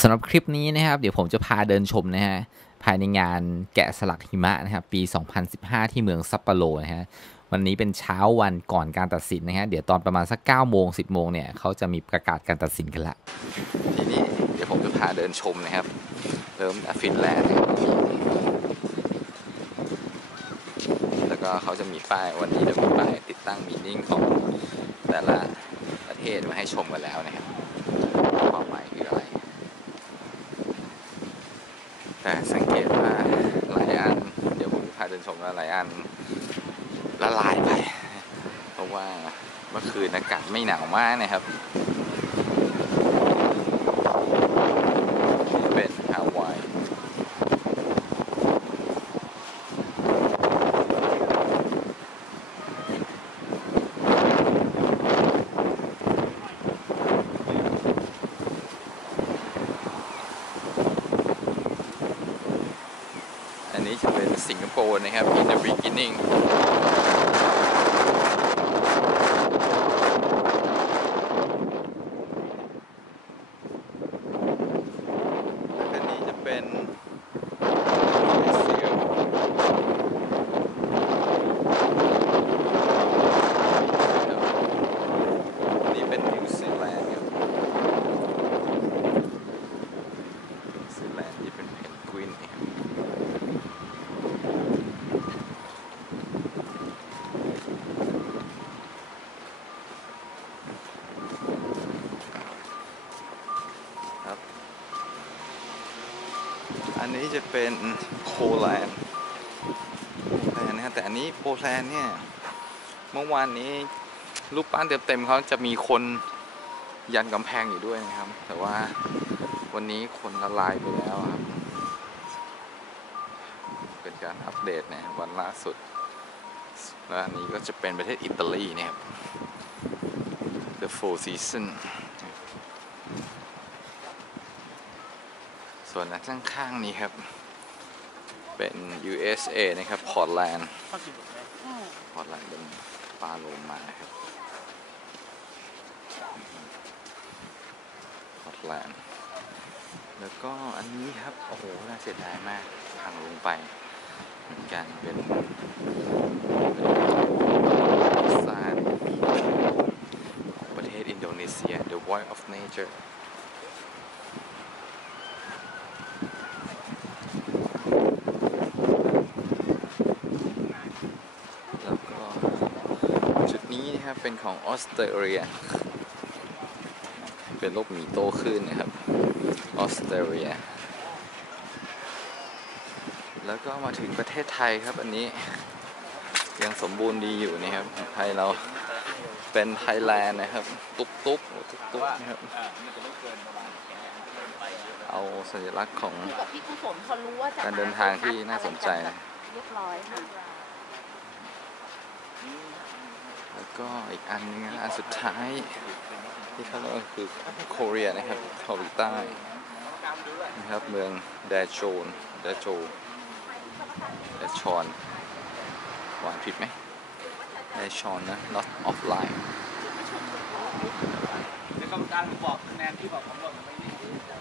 สำหรับคลิปนี้นะครับ เดี๋ยวผมจะพาเดินชมนะฮะภายในงานแกะสลักหิมะนะครับปี 2015 ที่เมืองซัปโปโรนะฮะวันนี้เป็นเช้าวันก่อนการตัดสินนะฮะเดี๋ยวตอนประมาณสัก9โมง 10 โมงเนี่ยเขาจะมีประกาศการตัดสินกันละทีนี้เดี๋ยวผมจะพาเดินชมนะครับ เริ่มฟินแลนด์แล้วก็เขาจะมีป้ายวันนี้จะมีป้ายติดตั้งมีนิ่งของแต่ละประเทศมาให้ชมกันแล้วนะครับความหมายคืออะไร แต่สังเกตว่าหลายอัน เดี๋ยวผมจะพาเดินชมว่าหลายอันละลายไป เพราะว่าเมื่อคืนอากาศไม่หนาวมากนะครับนี่เป็นฮาวายอันนี้จะเป็น สิงคโปร์นะครับ in the beginning อันนี้จะเป็นมาเลเซียอันนี้เป็นนิวซีแลนด์ครับนิวซีแลนด์ที่เป็นเพนกวินนะครับครับ อั นนี้จะเป็นโปแลนด์โปแลนด์นะครับแต่อันนี้โปแลนด์เนี่ยเมื่อวานนี้รูปปั้นเต็มๆเขาจะมีคนยันกำแพงอยู่ด้วยนะครับ แต่ว่าวันนี้คนละลายไปแล้วครับ เป็นการอัปเดตนะวันล่าสุดแล้วอันนี้ก็จะเป็นประเทศอิตาลีนะครับ The Four Season ส่วนอันข้างๆนี้ครับ เป็น USA นะครับ พอร์ตแลนด์ พอร์ตแลนด์เป็นปลาโลมาครับ พอร์ตแลนด์ แล้วก็อันนี้ครับ โอ้โห น่าเสียดายมาก พังลงไป เหมือนกัน เป็นซานของประเทศอินโดนีเซีย The Voice of Nature แล้วก็จุด นี้นะครับเป็นของออสเตรเลีย เป็นโรคหมีโตขึ้นนะครับ ออสเตรเลีย แล้วก็มาถึงประเทศไทยครับอันนี้ยังสมบูรณ์ดีอยู่นะครับ ไทยเราเป็นไทยแลนด์นะครับ ตุ๊บตุ๊บตุ๊บตุ๊บนะครับเอาสัญลักษณ์ของการู้ว่าจะการเดินทางที่น่าสนใจนะเรียบร้อยค่ะ แล้ว ก็อีกอันนึงอันสุดท้าย ที่เขาเรียกคือโคเรียนะครับเกาหลีใต้นะครับเมืองแดโจนแดโจแดชอนหวานผิดไหมแดชอนนะ not offline ในกรรมการบอกคะแนนที่บอกผมบอกไม่ได้แต่โดนด่